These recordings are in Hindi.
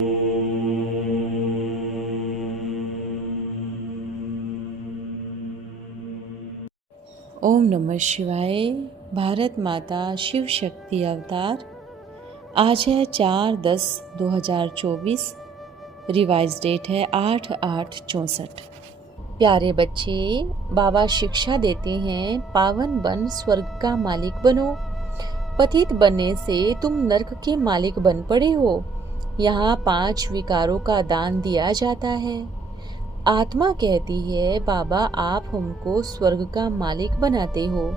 ओम नमः शिवाय। भारत माता शिव शक्ति अवतार। आज है 4/10/2024। रिवाइज डेट है 8/8/64। प्यारे बच्चे, बाबा शिक्षा देते हैं, पावन बन स्वर्ग का मालिक बनो। पतित बनने से तुम नरक के मालिक बन पड़े हो। यहाँ 5 विकारों का दान दिया जाता है। आत्मा कहती है, बाबा आप हमको स्वर्ग का मालिक बनाते हो।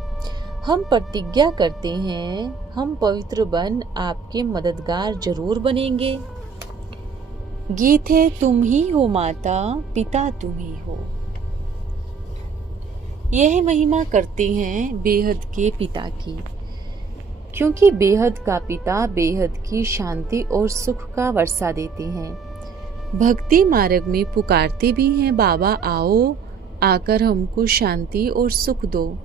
हम प्रतिज्ञा करते हैं, हम पवित्र बन आपके मददगार जरूर बनेंगे। गीत है, तुम ही हो माता, पिता तुम ही हो। यह महिमा करते हैं बेहद के पिता की, क्योंकि बेहद का पिता बेहद की शांति और सुख का वर्षा देते हैं। भक्ति मार्ग में पुकारते भी हैं, बाबा आओ, आकर हमको शांति और सुख दो।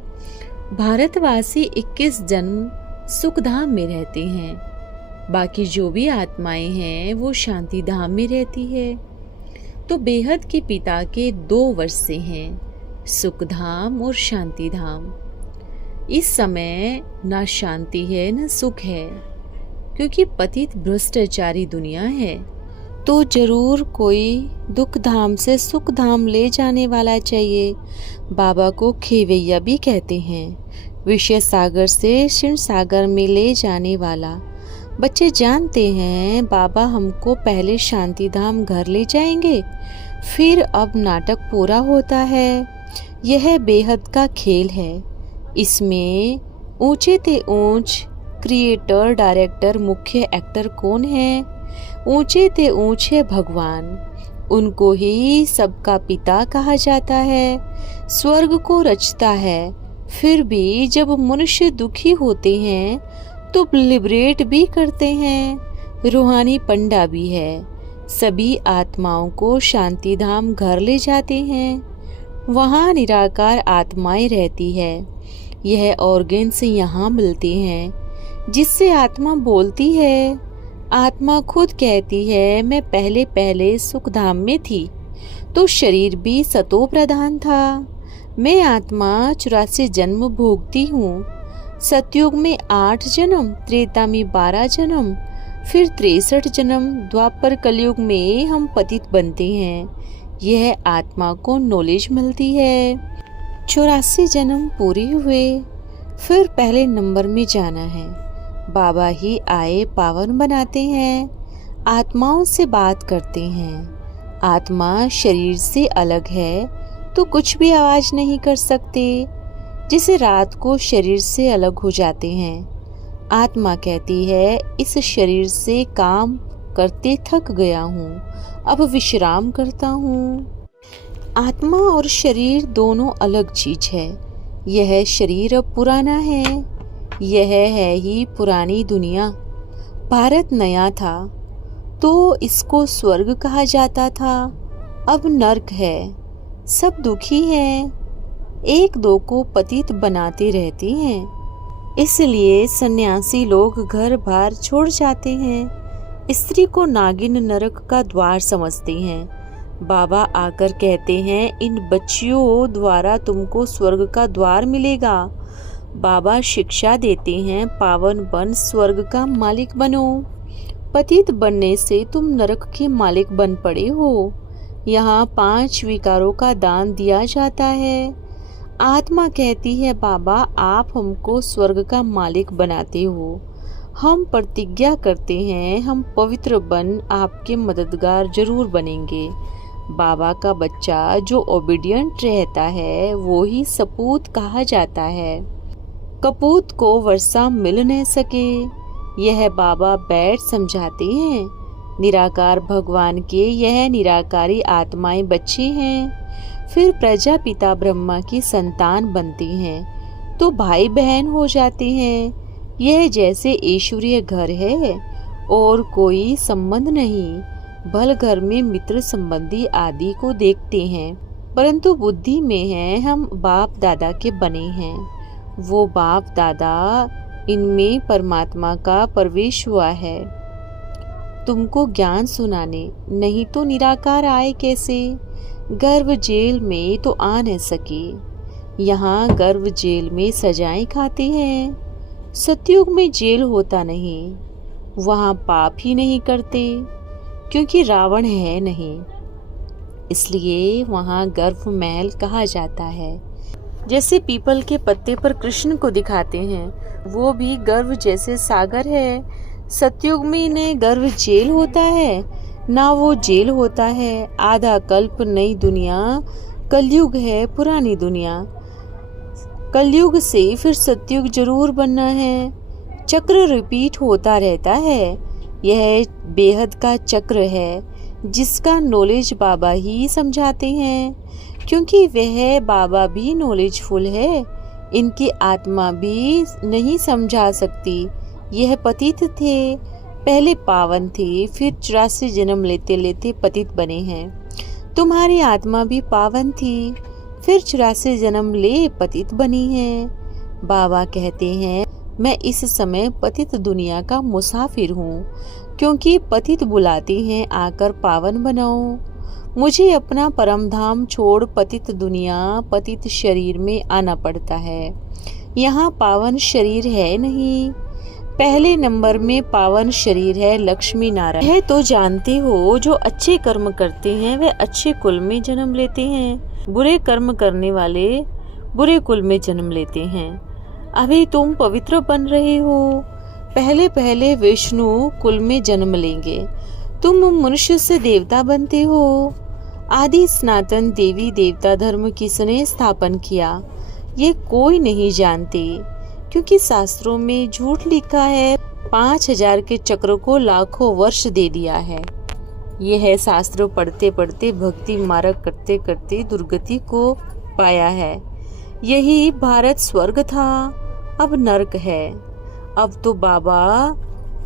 भारतवासी 21 जन्म सुख धाम में रहते हैं। बाकी जो भी आत्माएं हैं वो शांति धाम में रहती है। तो बेहद के पिता के 2 वर्षे हैं, सुख धाम और शांति धाम। इस समय ना शांति है ना सुख है, क्योंकि पतित भ्रष्टाचारी दुनिया है। तो जरूर कोई दुख धाम से सुख धाम ले जाने वाला चाहिए। बाबा को खेवैया भी कहते हैं, विषय सागर से क्षीण सागर में ले जाने वाला। बच्चे जानते हैं, बाबा हमको पहले शांति धाम घर ले जाएंगे, फिर अब नाटक पूरा होता है। यह बेहद का खेल है। इसमें ऊंचे ते ऊंच क्रिएटर, डायरेक्टर, मुख्य एक्टर कौन है? ऊंचे ते ऊंचे भगवान। उनको ही सबका पिता कहा जाता है। स्वर्ग को रचता है। फिर भी जब मनुष्य दुखी होते हैं तो लिबरेट भी करते हैं। रूहानी पंडा भी है। सभी आत्माओं को शांति धाम घर ले जाते हैं। वहाँ निराकार आत्माएं रहती है। यह ऑर्गन्स यहाँ मिलते हैं, जिससे आत्मा बोलती है। आत्मा खुद कहती है, मैं पहले पहले सुख धाम में थी तो शरीर भी सतो प्रधान था। मैं आत्मा 84 जन्म भोगती हूँ। सतयुग में 8 जन्म, त्रेता में 12 जन्म, फिर 63 जन्म। द्वापर कलयुग में हम पतित बनते हैं। यह आत्मा को नॉलेज मिलती है। 84 जन्म पूरे हुए, फिर पहले नंबर में जाना है। बाबा ही आए पावन बनाते हैं। आत्माओं से बात करते हैं। आत्मा शरीर से अलग है तो कुछ भी आवाज नहीं कर सकते। जिसे रात को शरीर से अलग हो जाते हैं। आत्मा कहती है, इस शरीर से काम करते थक गया हूँ, अब विश्राम करता हूँ। आत्मा और शरीर दोनों अलग चीज है। यह शरीर अब पुराना है। यह है ही पुरानी दुनिया। भारत नया था तो इसको स्वर्ग कहा जाता था, अब नर्क है। सब दुखी हैं, एक दो को पतित बनाते रहते हैं। इसलिए सन्यासी लोग घर बार छोड़ जाते हैं। स्त्री को नागिन नरक का द्वार समझते हैं। बाबा आकर कहते हैं, इन बच्चियों द्वारा तुमको स्वर्ग का द्वार मिलेगा। बाबा शिक्षा देते हैं, पावन बन स्वर्ग का मालिक बनो। पतित बनने से तुम नरक के मालिक बन पड़े हो। यहाँ 5 विकारों का दान दिया जाता है। आत्मा कहती है, बाबा आप हमको स्वर्ग का मालिक बनाते हो। हम प्रतिज्ञा करते हैं, हम पवित्र बन आपके मददगार जरूर बनेंगे। बाबा का बच्चा जो ओबीडियंट रहता है वो ही सपूत कहा जाता है। कपूत को वर्षा मिल न सके, यह बाबा बैठ समझाते हैं। निराकार भगवान के यह निराकारी आत्माएं बच्चे हैं। फिर प्रजापिता ब्रह्मा की संतान बनती हैं तो भाई बहन हो जाते हैं। यह जैसे ईश्वरीय घर है और कोई संबंध नहीं। भल घर में मित्र संबंधी आदि को देखते हैं, परंतु बुद्धि में है हम बाप दादा के बने हैं। वो बाप दादा, इनमें परमात्मा का प्रवेश हुआ है। तुमको ज्ञान सुनाने, नहीं तो निराकार आए कैसे। गर्व जेल में तो आ न सके, यहाँ गर्व जेल में सजाएं खाते हैं। सतयुग में जेल होता नहीं, वहाँ पाप ही नहीं करते, क्योंकि रावण है नहीं, इसलिए वहाँ गर्व महल कहा जाता है। जैसे पीपल के पत्ते पर कृष्ण को दिखाते हैं, वो भी गर्व जैसे सागर है। सतयुग में न गर्व जेल होता है, ना वो जेल होता है। आधा कल्प नई दुनिया, कलयुग है पुरानी दुनिया। कलयुग से फिर सतयुग जरूर बनना है। चक्र रिपीट होता रहता है, यह बेहद का चक्र है, जिसका नॉलेज बाबा ही समझाते हैं, क्योंकि वह बाबा भी नॉलेजफुल है। इनकी आत्मा भी नहीं समझा सकती। यह पतित थे, पहले पावन थे, फिर 84 जन्म लेते लेते पतित बने हैं। तुम्हारी आत्मा भी पावन थी, फिर 84 जन्म ले पतित बनी है। बाबा कहते हैं, मैं इस समय पतित दुनिया का मुसाफिर हूँ, क्योंकि पतित बुलाते हैं आकर पावन बनाओ। मुझे अपना परम धाम छोड़ पतित दुनिया, पतित शरीर में आना पड़ता है। यहाँ पावन शरीर है नहीं। पहले नंबर में पावन शरीर है लक्ष्मी नारायण। यह तो जानते हो, जो अच्छे कर्म करते हैं वे अच्छे कुल में जन्म लेते हैं, बुरे कर्म करने वाले बुरे कुल में जन्म लेते हैं। अभी तुम पवित्र बन रहे हो, पहले पहले विष्णु कुल में जन्म लेंगे। तुम मनुष्य से देवता बनते हो। आदि सनातन देवी देवता धर्म किसने स्थापन किया, ये कोई नहीं जानते, क्योंकि शास्त्रों में झूठ लिखा है। 5000 के चक्र को लाखों वर्ष दे दिया है। यह शास्त्र पढ़ते पढ़ते भक्ति मार्ग करते करते दुर्गति को पाया है। यही भारत स्वर्ग था, अब नरक है। अब तो बाबा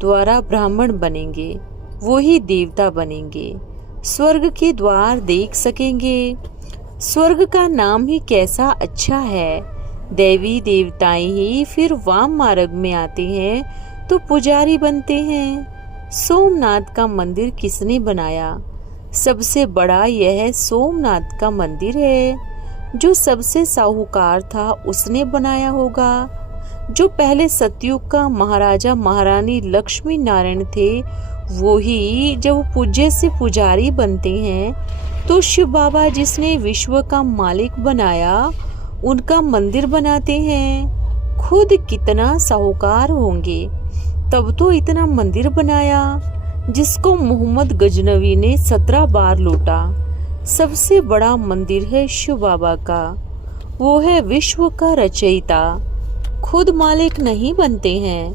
द्वारा ब्राह्मण बनेंगे, वो ही देवता बनेंगे, स्वर्ग के द्वार देख सकेंगे। स्वर्ग का नाम ही कैसा अच्छा है। देवी देवताएं ही फिर वाम मार्ग में आते हैं तो पुजारी बनते हैं। सोमनाथ का मंदिर किसने बनाया? सबसे बड़ा यह सोमनाथ का मंदिर है। जो सबसे साहूकार था उसने बनाया होगा। जो पहले सतयुग का महाराजा महारानी लक्ष्मी नारायण थे, वो ही जब पूज्य से पुजारी बनते हैं, तो शिव बाबा जिसने विश्व का मालिक बनाया, उनका मंदिर बनाते हैं। खुद कितना साहूकार होंगे, तब तो इतना मंदिर बनाया, जिसको मोहम्मद गजनवी ने 17 बार लूटा। सबसे बड़ा मंदिर है शिव बाबा का, वो है विश्व का रचयिता। खुद मालिक नहीं बनते हैं।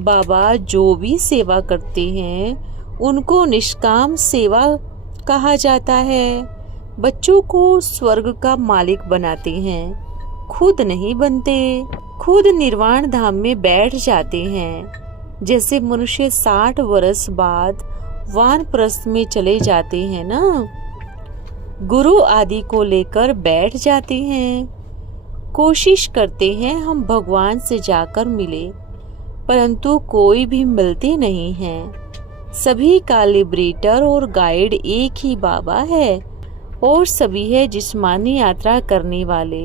बाबा जो भी सेवा करते हैं उनको निष्काम सेवा कहा जाता है। बच्चों को स्वर्ग का मालिक बनाते हैं, खुद नहीं बनते। खुद निर्वाण धाम में बैठ जाते हैं। जैसे मनुष्य 60 वर्ष बाद वानप्रस्थ में चले जाते हैं ना, गुरु आदि को लेकर बैठ जाते हैं। कोशिश करते हैं हम भगवान से जाकर मिले, परंतु कोई भी मिलते नहीं हैं। सभी का लिबरेटर और गाइड एक ही बाबा है, और सभी है जिस्मानी यात्रा करने वाले।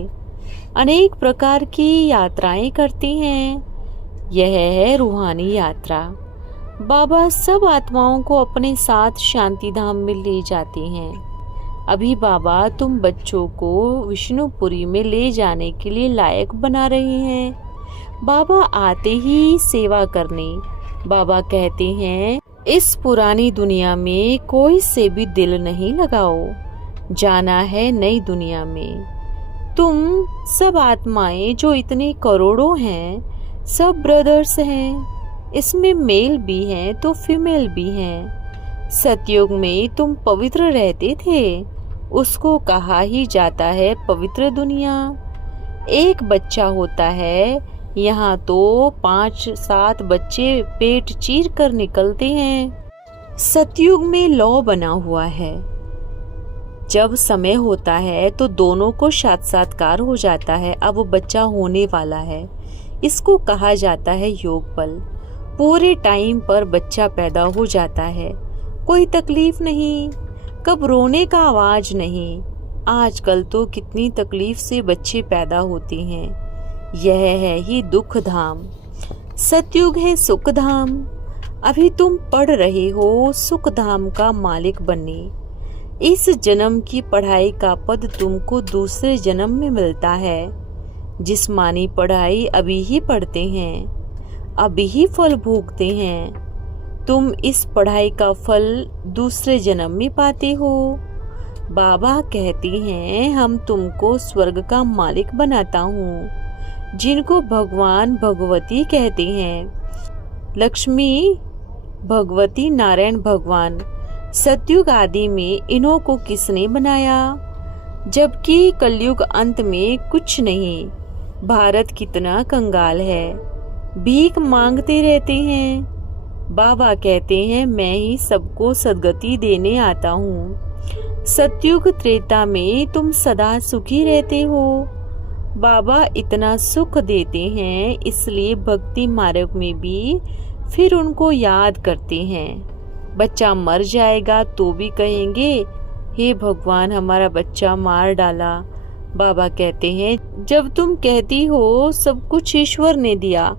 अनेक प्रकार की यात्राएं करते हैं। यह है रूहानी यात्रा। बाबा सब आत्माओं को अपने साथ शांति धाम में ले जाते हैं। अभी बाबा तुम बच्चों को विष्णुपुरी में ले जाने के लिए लायक बना रहे हैं। बाबा आते ही सेवा करने। बाबा कहते हैं, इस पुरानी दुनिया में कोई से भी दिल नहीं लगाओ, जाना है नई दुनिया में। तुम सब आत्माएं जो इतने करोड़ों हैं, सब ब्रदर्स हैं। इसमें मेल भी हैं तो फीमेल भी हैं। सतयुग में तुम पवित्र रहते थे, उसको कहा ही जाता है पवित्र दुनिया। एक बच्चा होता है, यहाँ तो 5-7 बच्चे पेट चीर कर निकलते हैं। सतयुग में लॉ बना हुआ है। जब समय होता है तो दोनों को साक्षात्कार हो जाता है। अब बच्चा होने वाला है, इसको कहा जाता है योग बल। पूरे टाइम पर बच्चा पैदा हो जाता है। कोई तकलीफ नहीं, कब रोने का आवाज नहीं। आजकल तो कितनी तकलीफ से बच्चे पैदा होते हैं। यह है ही दुख धाम, सतयुग है सुख धाम। अभी तुम पढ़ रहे हो सुख धाम का मालिक बनने। इस जन्म की पढ़ाई का पद तुमको दूसरे जन्म में मिलता है। जिस्मानी पढ़ाई अभी ही पढ़ते हैं, अभी ही फल भोगते हैं। तुम इस पढ़ाई का फल दूसरे जन्म में पाते हो। बाबा कहते हैं हम तुमको स्वर्ग का मालिक बनाता हूँ, जिनको भगवान भगवती कहते हैं। लक्ष्मी, भगवती, नारायण भगवान। सतयुग आदि में इन्हों को किसने बनाया, जबकि कलयुग अंत में कुछ नहीं। भारत कितना कंगाल है, भीख मांगते रहते हैं। बाबा कहते हैं मैं ही सबको सद्गति देने आता हूँ। सतयुग त्रेता में तुम सदा सुखी रहते हो। बाबा इतना सुख देते हैं, इसलिए भक्ति मार्ग में भी फिर उनको याद करते हैं। बच्चा मर जाएगा तो भी कहेंगे हे भगवान हमारा बच्चा मार डाला। बाबा कहते हैं जब तुम कहती हो सब कुछ ईश्वर ने दिया,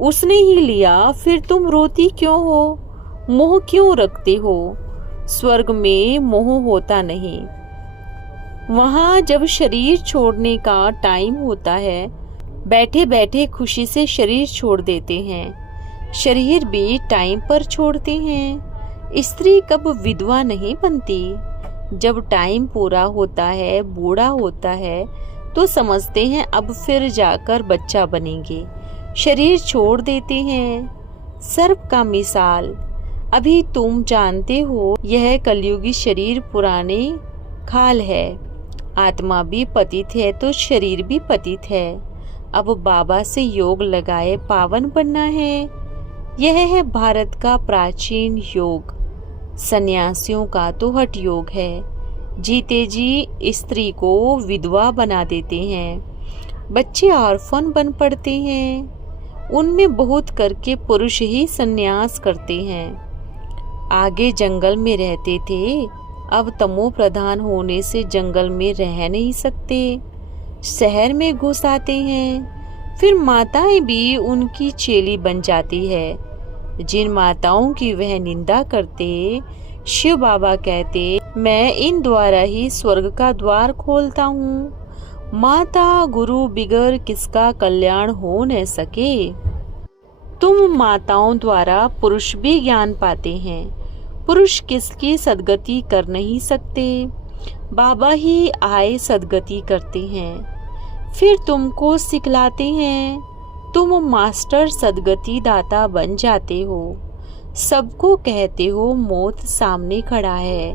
उसने ही लिया, फिर तुम रोती क्यों हो, मोह क्यों रखते हो। स्वर्ग में मोह होता नहीं। वहाँ जब शरीर छोड़ने का टाइम होता है, बैठे बैठे खुशी से शरीर छोड़ देते हैं। शरीर भी टाइम पर छोड़ते हैं। स्त्री कब विधवा नहीं बनती। जब टाइम पूरा होता है, बूढ़ा होता है, तो समझते हैं अब फिर जाकर बच्चा बनेंगे, शरीर छोड़ देते हैं। सर्प का मिसाल, अभी तुम जानते हो यह कलयुगी शरीर पुराने खाल है। आत्मा भी पतित है तो शरीर भी पतित है। अब बाबा से योग लगाए पावन बनना है। यह है भारत का प्राचीन योग। सन्यासियों का तो हठ योग है। जीते जी स्त्री को विधवा बना देते हैं। बच्चे ऑर्फन बन पड़ते हैं। उनमें बहुत करके पुरुष ही सन्यास करते हैं। आगे जंगल में रहते थे, अब तमो प्रधान होने से जंगल में रह नहीं सकते, शहर में घुस आते हैं। फिर माताएं भी उनकी चेली बन जाती है। जिन माताओं की वह निंदा करते, शिव बाबा कहते मैं इन द्वारा ही स्वर्ग का द्वार खोलता हूँ। माता गुरु बिगर किसका कल्याण हो न सके। तुम माताओं द्वारा पुरुष भी ज्ञान पाते हैं। पुरुष किसकी सद्गति कर नहीं सकते, बाबा ही आए सद्गति करते हैं। फिर तुमको सिखलाते हैं, तुम मास्टर सद्गति दाता बन जाते हो। सबको कहते हो मौत सामने खड़ा है,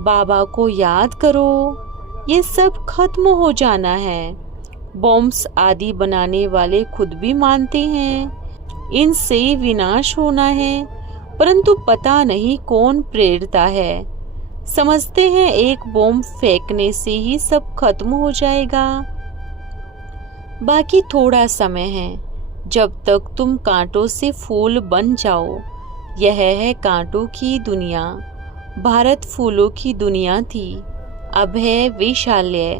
बाबा को याद करो, ये सब खत्म हो जाना है। बॉम्ब्स आदि बनाने वाले खुद भी मानते हैं इनसे विनाश होना है, परंतु पता नहीं कौन प्रेरता है। समझते हैं एक बॉम्ब फेंकने से ही सब खत्म हो जाएगा। बाकी थोड़ा समय है, जब तक तुम कांटों से फूल बन जाओ। यह है कांटों की दुनिया। भारत फूलों की दुनिया थी, अब है वैशाल्य।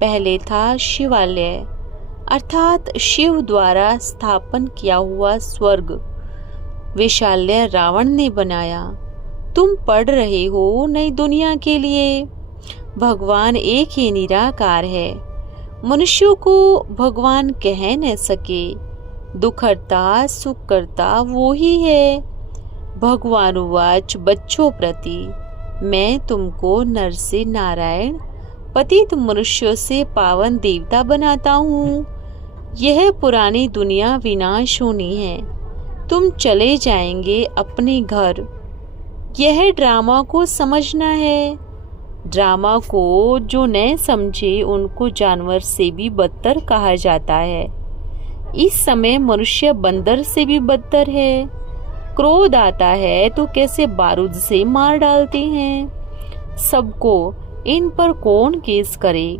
पहले था शिवालय, अर्थात शिव द्वारा स्थापन किया हुआ स्वर्ग। वैशाल्य रावण ने बनाया। तुम पढ़ रहे हो नई दुनिया के लिए। भगवान एक ही निराकार है, मनुष्यों को भगवान कह न सके। दुख हरता सुख करता वो ही है। भगवान उवाच बच्चों प्रति, मैं तुमको नर से नारायण, पतित मनुष्यों से पावन देवता बनाता हूँ। यह पुरानी दुनिया विनाश होनी है, तुम चले जाएंगे अपने घर। यह ड्रामा को समझना है। ड्रामा को जो न समझे उनको जानवर से भी बदतर कहा जाता है। इस समय मनुष्य बंदर से भी बदतर है। क्रोध आता है तो कैसे बारूद से मार डालते हैं सबको। इन पर कौन केस करे।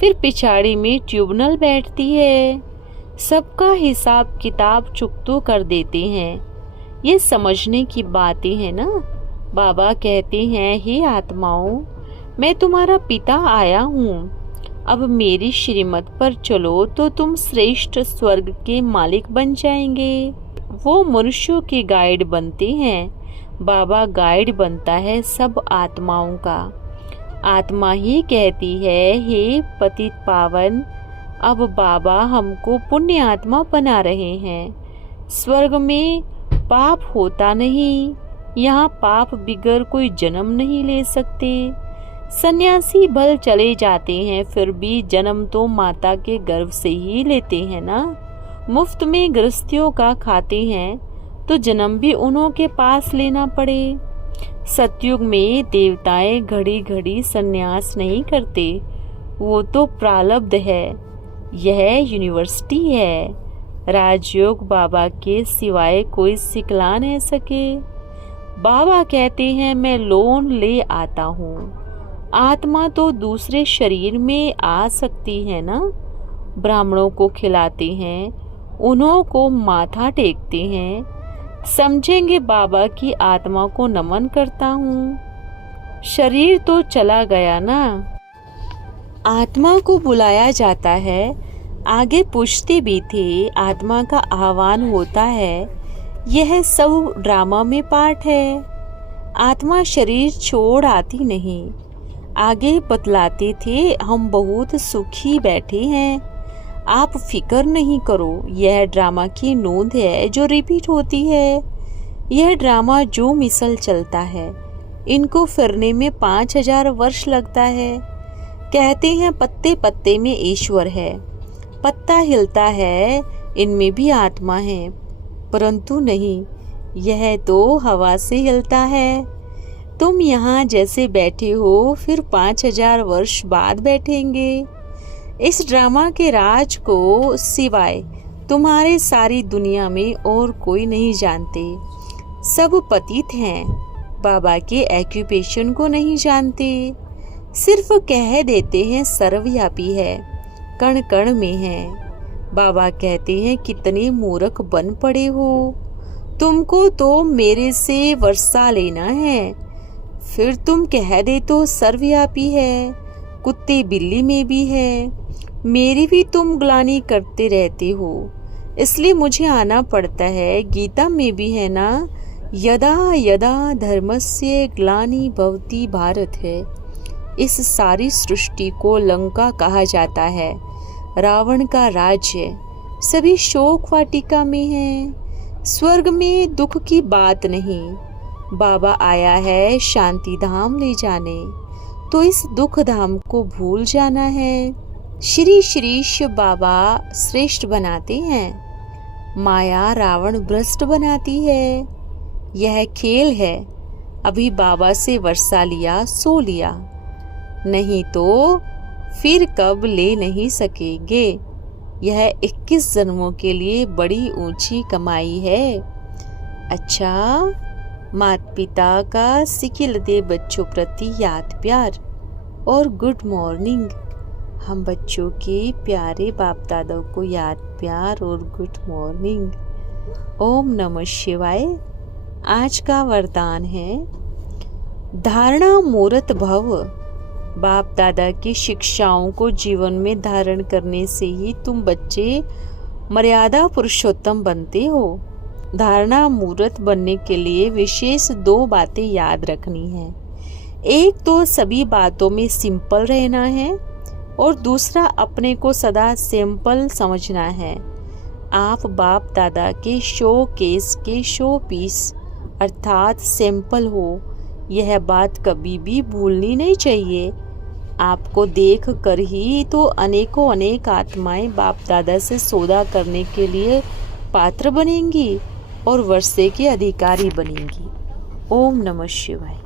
फिर पिछाड़ी में ट्रिब्यूनल बैठती है, सबका हिसाब किताब चुकतो कर देते हैं। ये समझने की बातें हैं ना। बाबा कहते हैं, हे आत्माओं, मैं तुम्हारा पिता आया हूँ। अब मेरी श्रीमत पर चलो तो तुम श्रेष्ठ स्वर्ग के मालिक बन जाएंगे। वो मनुष्यों के गाइड बनते हैं, बाबा गाइड बनता है सब आत्माओं का। आत्मा ही कहती है, हे पतित पावन, अब बाबा हमको पुण्य आत्मा बना रहे हैं। स्वर्ग में पाप होता नहीं, यहाँ पाप बिगर कोई जन्म नहीं ले सकते। सन्यासी भल चले जाते हैं, फिर भी जन्म तो माता के गर्भ से ही लेते हैं ना। मुफ्त में गृहस्थियों का खाते हैं तो जन्म भी उन्हों के पास लेना पड़े। सतयुग में देवताएं घड़ी घड़ी सन्यास नहीं करते, वो तो प्रारब्ध है। यह यूनिवर्सिटी है, राजयोग बाबा के सिवाय कोई सिखला नहीं सके। बाबा कहते हैं, मैं लोन ले आता हूँ। आत्मा तो दूसरे शरीर में आ सकती है ना। ब्राह्मणों को खिलाते हैं, उन्हों को माथा टेकते हैं, समझेंगे बाबा की आत्मा को नमन करता हूँ। शरीर तो चला गया ना। आत्मा को बुलाया जाता है, आगे पूछते भी थे, आत्मा का आह्वान होता है। यह सब ड्रामा में पार्ट है। आत्मा शरीर छोड़ आती नहीं। आगे बतलाते थे, हम बहुत सुखी बैठे हैं, आप फिक्र नहीं करो। यह ड्रामा की नोंद है जो रिपीट होती है। यह ड्रामा जो मिसल चलता है, इनको फिरने में 5000 वर्ष लगता है। कहते हैं पत्ते पत्ते में ईश्वर है, पत्ता हिलता है, इनमें भी आत्मा है, परंतु नहीं, यह तो हवा से हिलता है। तुम यहाँ जैसे बैठे हो, फिर 5000 वर्ष बाद बैठेंगे। इस ड्रामा के राज को सिवाय तुम्हारे सारी दुनिया में और कोई नहीं जानते। सब पतित हैं, बाबा के ऑक्यूपेशन को नहीं जानते। सिर्फ कह देते हैं सर्वव्यापी है, कण कण में है। बाबा कहते हैं, कितने मूर्ख बन पड़े हो, तुमको तो मेरे से वर्षा लेना है, फिर तुम कह दे तो सर्वव्यापी है। कुत्ते बिल्ली में भी है, मेरी भी तुम ग्लानि करते रहते हो, इसलिए मुझे आना पड़ता है। गीता में भी है ना, यदा यदा धर्मस्य ग्लानि भवति भारत है। इस सारी सृष्टि को लंका कहा जाता है, रावण का राज्य। सभी शोक वाटिका में है, स्वर्ग में दुख की बात नहीं। बाबा आया है शांति धाम ले जाने, तो इस दुख धाम को भूल जाना है। श्री श्री शिव बाबा श्रेष्ठ बनाते हैं, माया रावण भ्रष्ट बनाती है। यह खेल है, अभी बाबा से वर्षा लिया सो लिया, नहीं तो फिर कब ले नहीं सकेंगे। यह 21 जन्मों के लिए बड़ी ऊंची कमाई है। अच्छा, माता पिता का सिखिल दे बच्चों प्रति याद प्यार और गुड मॉर्निंग। हम बच्चों के प्यारे बाप दादा को याद प्यार और गुड मॉर्निंग। ओम नमः शिवाय। आज का वरदान है, धारणा मूर्त भव। बाप दादा की शिक्षाओं को जीवन में धारण करने से ही तुम बच्चे मर्यादा पुरुषोत्तम बनते हो। धारणा मूर्त बनने के लिए विशेष 2 बातें याद रखनी है। एक तो सभी बातों में सिंपल रहना है और दूसरा अपने को सदा सिंपल समझना है। आप बाप दादा के शो केस के शो पीस अर्थात सिंपल हो, यह बात कभी भी भूलनी नहीं चाहिए। आपको देख कर ही तो अनेकों अनेक आत्माएं बाप दादा से सौदा करने के लिए पात्र बनेंगी और वर्षे के अधिकारी बनेंगी। ओम नमः शिवाय।